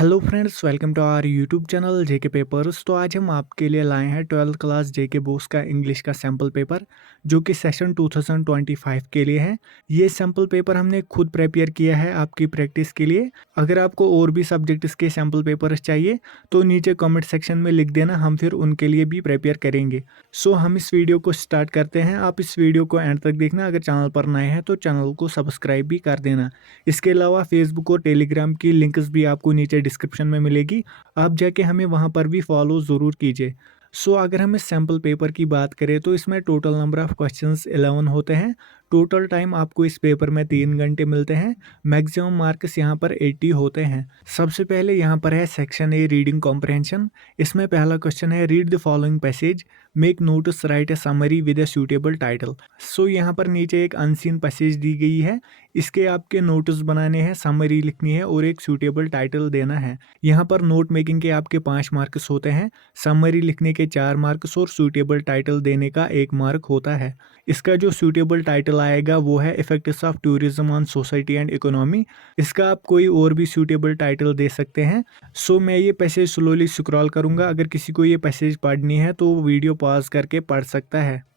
Hello friends, welcome to our YouTube channel JK papers. तो आज हम आपके लिए लाए हैं 12th क्लास जेके बोस का इंग्लिश का सैम्पल पेपर जो कि सेशन 2025 के लिए है। ये सैम्पल पेपर हमने खुद प्रिपेयर किया है आपकी प्रैक्टिस के लिए। अगर आपको और भी सब्जेक्ट्स के सैम्पल पेपर्स चाहिए तो नीचे कमेंट सेक्शन में लिख देना, हम फिर उनके लिए भी प्रिपेयर करेंगे। सो हम इस वीडियो को स्टार्ट करते हैं। आप इस वीडियो को एंड तक देखना। अगर चैनल पर नए हैं तो चैनल को सब्सक्राइब भी कर देना। इसके अलावा फेसबुक और टेलीग्राम की लिंक्स भी आपको नीचे डिस्क्रिप्शन में मिलेगी, आप जाके हमें वहां पर भी फॉलो ज़रूर कीजिए। सो अगर हम इस सैम्पल पेपर की बात करें तो इसमें टोटल नंबर ऑफ क्वेश्चंस 11 होते हैं। टोटल टाइम आपको इस पेपर में 3 घंटे मिलते हैं। मैक्सिमम मार्क्स यहाँ पर 80 होते हैं। सबसे पहले यहाँ पर है सेक्शन ए रीडिंग कॉम्प्रहेंशन। इसमें पहला क्वेश्चन है read the following passage, make notes, write a summary with a suitable title. So यहाँ पर नीचे एक अनसीन पैसेज दी गई है, इसके आपके नोट्स बनाने हैं, समरी लिखनी है और एक सूटेबल टाइटल देना है। यहाँ पर नोट मेकिंग के आपके 5 मार्क्स होते हैं, समरी लिखने के 4 मार्क्स और सूटेबल टाइटल देने का 1 मार्क होता है। इसका जो सूटेबल टाइटल आएगा वो है effects of tourism on society and economy. इसका आप कोई और भी सूटेबल टाइटल दे सकते हैं। सो मैं ये पैसेज स्लोली स्क्रॉल करूँगा। अगर किसी को ये पैसेज पढ़नी है तो वीडियो पॉज करके पढ़ सकता है।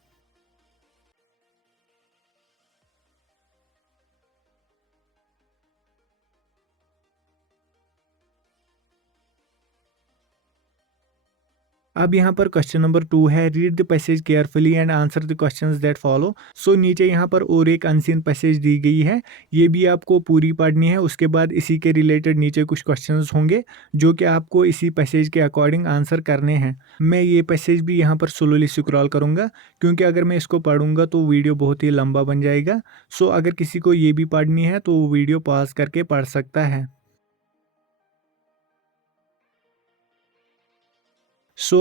अब यहाँ पर क्वेश्चन नंबर 2 है read the passage carefully and answer the questions that follow. So नीचे यहाँ पर और एक अनसीन पैसेज दी गई है, ये भी आपको पूरी पढ़नी है। उसके बाद इसी के रिलेटेड नीचे कुछ क्वेश्चंस होंगे जो कि आपको इसी पैसेज के अकॉर्डिंग आंसर करने हैं। मैं ये पैसेज भी यहाँ पर स्लोली स्क्रॉल करूँगा क्योंकि अगर मैं इसको पढ़ूंगा तो वीडियो बहुत ही लंबा बन जाएगा। सो अगर किसी को ये भी पढ़नी है तो वो वीडियो पॉज करके पढ़ सकता है।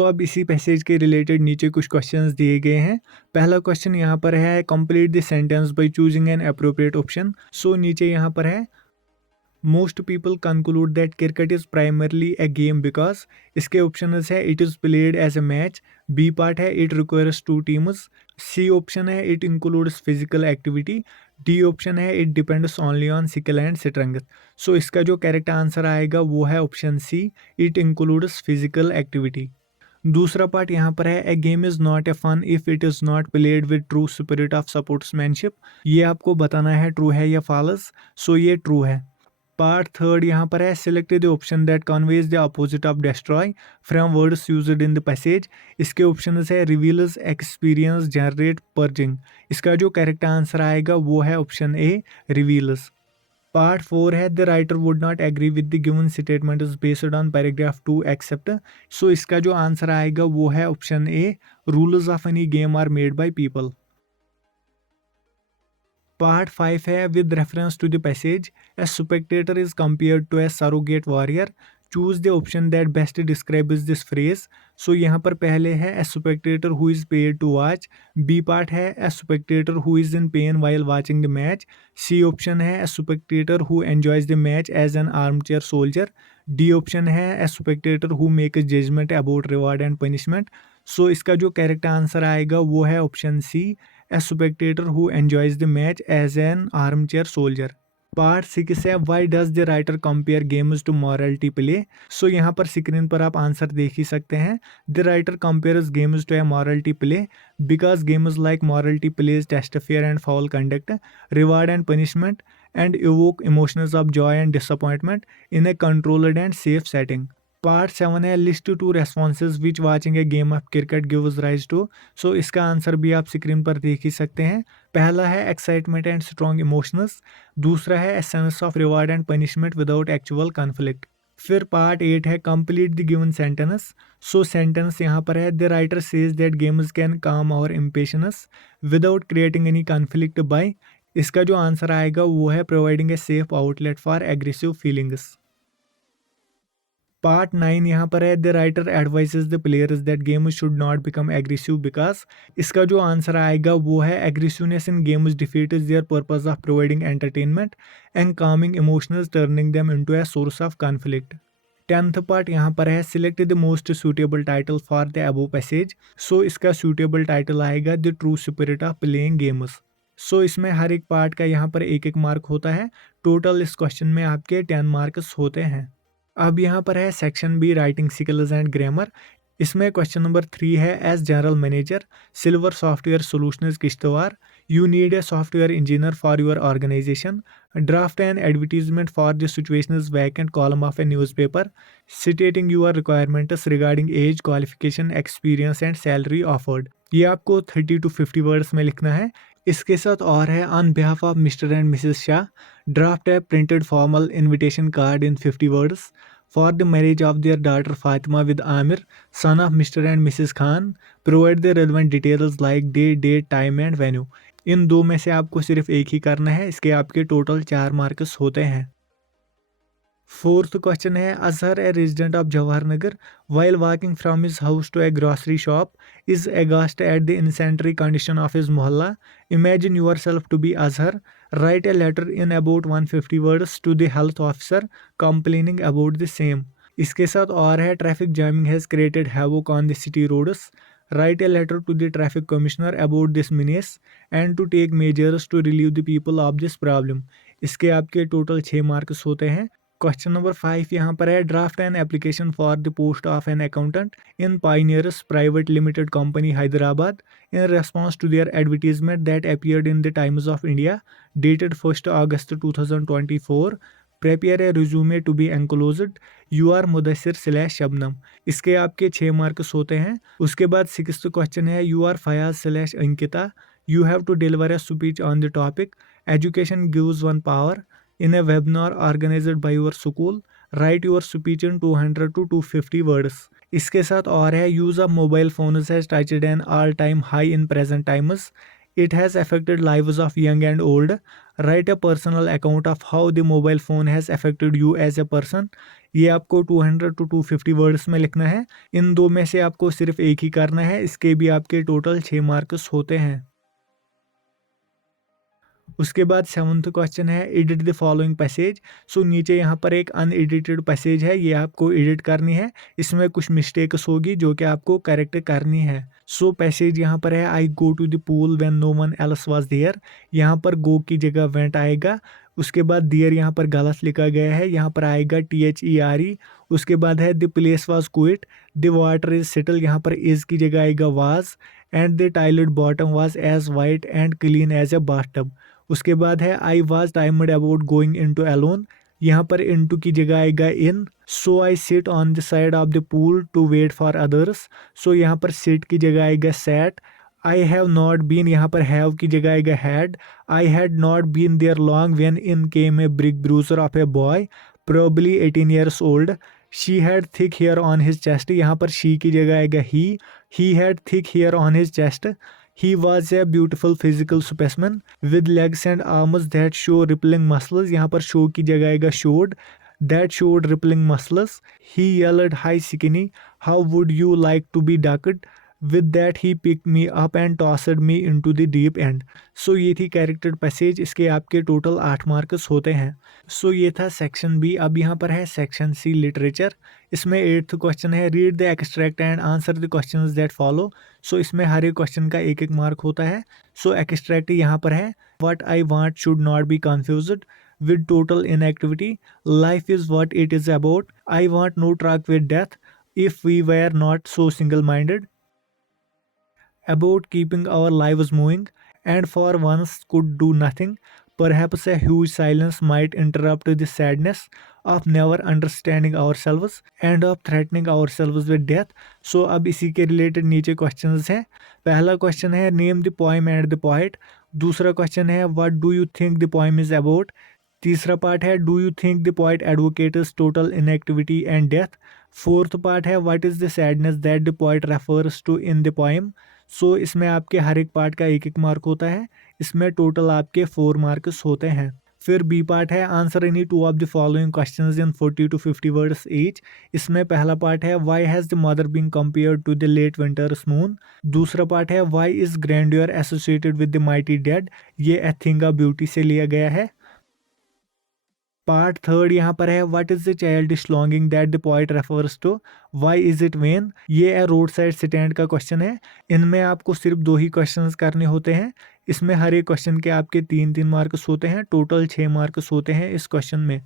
अब इसी पैसेज के रिलेटेड नीचे कुछ क्वेश्चंस दिए गए हैं। पहला क्वेश्चन यहाँ पर है complete the sentence by choosing an appropriate option. नीचे यहाँ पर है most people conclude that cricket is primarily a game because. इसके ऑप्शन है it is played as a match, B part है it requires 2 teams, C option है it includes physical activity, D option है it depends only on skill and strength. इसका जो correct answer आएगा वो है option C, it includes physical activity. दूसरा part यहाँ पर है a game is not a fun if it is not played with true spirit of sportsmanship. ये आपको बताना है ट्रू है या फॉल्स। ये ट्रू है। पार्ट थर्ड यहाँ पर है select the option that conveys the opposite of destroy from words used in the passage. इसके ऑप्शन है रिवील्स, एक्सपीरियंस, जनरेट, पर्जिंग। इसका जो करेक्ट आंसर आएगा वो है ऑप्शन ए, रिवील्स। पार्ट 4 है the writer would not agree with the given statement is based on paragraph 2 except. इसका जो आंसर आएगा वो है option A, rules of any game are made by people. Part 5 है with reference to the passage a spectator is compared to a surrogate warrior, choose the option that best describes this phrase. यहाँ पर पहले है a spectator who is paid to watch, B part है a spectator who is in pain while watching the match, C option है a spectator who enjoys the match as an arm chair soldier, D option है a spectator who make judgement about reward and punishment. इसका जो correct answer आएगा वो है option C, a spectator who enjoys the match as an armchair soldier। Part 6 है why does the writer compare games to morality play. यहाँ पर screen पर आप आंसर देख ही सकते हैं। The writer compares games to a morality play because games like morality plays test fair and foul conduct, reward and punishment and evoke emotions of joy and disappointment in a controlled and safe setting. Part 7 है list two responses which watching a game of cricket gives rise to. इसका answer भी आप screen पर देख ही सकते हैं। पहला है एक्साइटमेंट एंड स्ट्रॉन्ग इमोशंस, दूसरा है a sense of reward and punishment without actual conflict. फिर पार्ट 8 है complete the given sentence. Sentence यहाँ पर है the writer says that games can calm our impatience without creating any conflict by. इसका जो answer आएगा वो है providing a safe outlet for aggressive feelings. Part 9 यहाँ पर है the writer advises the players that games should not become aggressive because. इसका जो आंसर आएगा वो है aggressiveness in games defeat is there purpose of providing entertainment and Kameng emotions turning them into a source of conflict. 10th part यहाँ पर है select the most suitable title for the above passage. इसका suitable title आएगा the true spirit of playing games. इसमें हर एक part का यहाँ पर एक एक मार्क होता है। टोटल इस क्वेश्चन में आपके 10 मार्क्स होते हैं। अब यहाँ पर है section B writing skills and grammar. इसमें क्वेश्चन नंबर 3 है, as general manager silver software solutions Kishtwar you need a software engineer for your organisation, draft an advertisement for the situations vacant column of a newspaper stating your requirements regarding age qualification experience and salary offered. ये आपको 30 to 50 words में लिखना है। इसके साथ और है, on behalf of mister and Mrs Shah draft A printed formal invitation card in 50 words for the marriage of their daughter Fatima with Amir, son of Mr. and Mrs. Khan. Provide the relevant details like date, time and venue. इन दो में से आपको सिर्फ एक ही करना है। इसके आपके टोटल 4 मार्क्स होते हैं। फोर्थ क्वेश्चन है, Azhar a resident of Jawahar Nagar while walking from his house to a grocery shop is aghast at the insanitary condition of his mohalla. Imagine yourself to be Azhar, write a letter in about 150 words to the health officer complaining about the same. इसके साथ और है, traffic jamming has created havoc on the city roads, write a letter to the traffic commissioner about this menace and to take measures to relieve the people of this problem. इसके आपके total 6 marks होते हैं। Question number 5 यहाँ पर है, draft an application for the post of an accountant in Pioneers private limited company Hyderabad in response to their advertisement that appeared in the Times of India dated 1 August 2024। Prepare a resume to be enclosed, you are Mudassir / Shabnam. इसके आपके 6 marks होते हैं। उसके बाद 6th question है, you are Fayaz / Ankita, you have to deliver a speech on the topic education gives one power in a webinar organized by your school, write your speech in 200 to 250 words। इसके साथ और है, use of mobile phones has touched an all time high in present times, it has affected lives of young and old, write a personal account of how the mobile phone has affected you as a person। ये आपको 200 to 250 words में लिखना है। इन दो में से आपको सिर्फ एक ही करना है। इसके भी आपके टोटल 6 मार्क्स होते हैं। उसके बाद 7th क्वेश्चन है, एडिट द फॉलोइंग पैसेज। सो नीचे यहाँ पर एक अनएडिटेड पैसेज है, ये आपको एडिट करनी है। इसमें कुछ मिस्टेक्स होगी जो कि आपको करेक्ट करनी है। सो पैसेज यहाँ पर है, I go to the pool when no one else was there. यहाँ पर गो की जगह वेंट आएगा। उसके बाद देयर यहाँ पर गलत लिखा गया है, यहाँ पर आएगा THERE। उसके बाद है, the place was quiet, the water is settle, यहाँ पर इज की जगह आएगा was, and the tiled bottom was as white and clean as a bathtub. उसके बाद है, I was timid about going into alone, यहाँ पर इनटू की जगह आएगा in. So I sit on the side of the pool to wait for others. So यहाँ पर सिट की जगह आएगा sat. I have not been, यहाँ पर हैव की जगह आएगा had. I had not been there long when in came a brick bruiser of a boy probably 18 years old. She had thick hair on his chest, यहाँ पर she की जगह आएगा he had thick hair on his chest. He was a beautiful physical specimen with legs and arms that show rippling muscles, यहाँ पर show की जगह आएगा showed, that showed rippling muscles। He yelled, hi skinny, how would you like to be ducked? With that he picked me up and tossed me into the deep end। सो ये थी character passage. इसके आपके total 8 marks होते हैं। सो ये था section B. अब यहाँ पर है सेक्शन सी लिटरेचर। इसमें 8th क्वेश्चन है, read the extract and answer the questions that follow. So इसमें हर एक क्वेश्चन का 1-1 मार्क होता है। सो एक्सट्रैक्ट यहाँ पर है, what I want should not be confused with total inactivity, life is what it is about, I want no truck with death, if we were not so single-minded, about keeping our lives moving, and for once could do nothing, perhaps a huge silence might interrupt the sadness of never understanding ourselves and of threatening ourselves with death। So अब इसी के related नीचे questions हैं। पहला question है, name the poem and the poet. दूसरा question है, what do you think the poem is about. तीसरा पार्ट है, do you think the poet advocates total inactivity and death. Fourth part है, what is the sadness that the poet refers to in the poem. So इसमें आपके हर एक part का 1-1 mark होता है। इसमें टोटल आपके 4 मार्क्स होते हैं। फिर बी पार्ट है, answer any 2 of the following questions in 40 to 50 words each. इसमें पहला पार्ट है, why has the mother been compared to the late winter's moon. दूसरा पार्ट है, why is grandeur associated with the mighty dead. ये a thing of beauty से लिया गया है। पार्ट थर्ड यहाँ पर है, what is the childish longing that the poet refers to, why is it vain. ये है रोड साइड स्टैंड का क्वेश्चन है। इनमें आपको सिर्फ 2 ही क्वेश्चंस करने होते हैं। इसमें हर एक क्वेश्चन के आपके 3-3 मार्क्स होते हैं। टोटल 6 मार्क्स होते हैं इस क्वेश्चन में।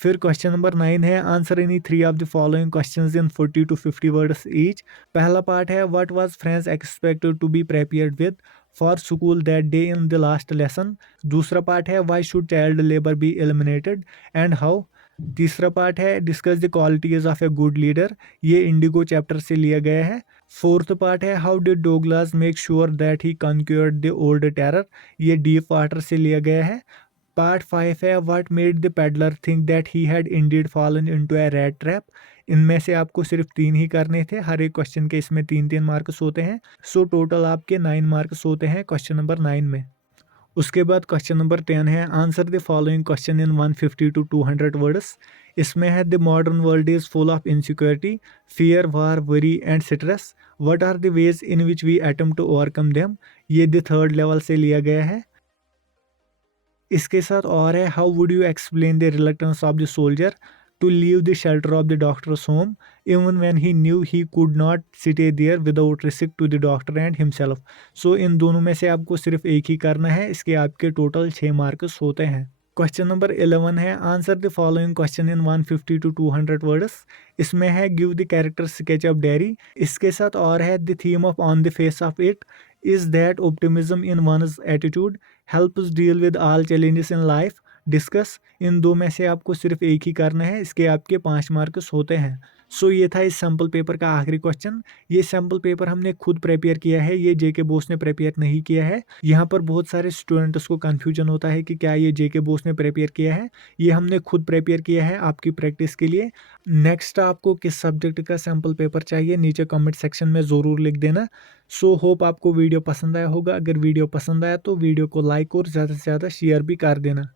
फिर क्वेश्चन नंबर 9 है answer any 3 of the following questions in 40 to 50 words each. पहला पार्ट है what was Franz expected to be prepared with for school that day in the last lesson. दूसरा part है why should child labour be eliminated and how. तीसरा part है discuss the qualities of a good leader, ये Indigo chapter से लिया गया है। Fourth part है how did डोगलास make sure that he conquered the old terror, ये डीप वाटर से लिया गया है। पार्ट 5 है what made the peddler think that he had indeed fallen into a rat trap. इनमें से आपको सिर्फ 3 ही करने थे, हर एक क्वेश्चन के इसमें 3-3 मार्क्स होते हैं। सो टोटल आपके 9 मार्क्स होते हैं क्वेश्चन नंबर 9 में। उसके बाद क्वेश्चन नंबर 10 है answer the following question in 150 to 200 words. इसमें है the modern world is full of insecurity, fear, war, worry and stress, what are the ways in which we attempt to overcome them, ये the third level से लिया गया है। इसके साथ और है how would you explain the reluctance of the soldier to leave the shelter of the doctor's home even when he new he could not stay there without risk to the doctor and himself. So इन दोनों में से आपको सिर्फ एक ही करना है, इसके आपके टोटल 6 मार्क्स होते हैं। क्वेश्चन नंबर 11 है answer the following question in 150 to 200 words. इसमें है give the character sketch of Derry. इसके साथ और है the theme of on the face of it is that optimism in one's attitude helps deal with all challenges in life, discuss. इन दो में से आपको सिर्फ एक ही करना है, इसके आपके 5 मार्क्स होते हैं। सो ये था इस सैम्पल पेपर का आखिरी क्वेश्चन। ये सैम्पल पेपर हमने खुद प्रिपेयर किया है, ये जेके बोस ने प्रिपेयर नहीं किया है। यहाँ पर बहुत सारे स्टूडेंट्स को कन्फ्यूजन होता है कि क्या ये जेके बोस ने प्रिपेयर किया है, ये हमने खुद प्रिपेयर किया है आपकी प्रैक्टिस के लिए। नेक्स्ट आपको किस सब्जेक्ट का सैम्पल पेपर चाहिए नीचे कमेंट सेक्शन में ज़रूर लिख देना। सो होप आपको वीडियो पसंद आया होगा। अगर वीडियो पसंद आया तो वीडियो को लाइक और ज़्यादा से ज़्यादा शेयर भी कर देना।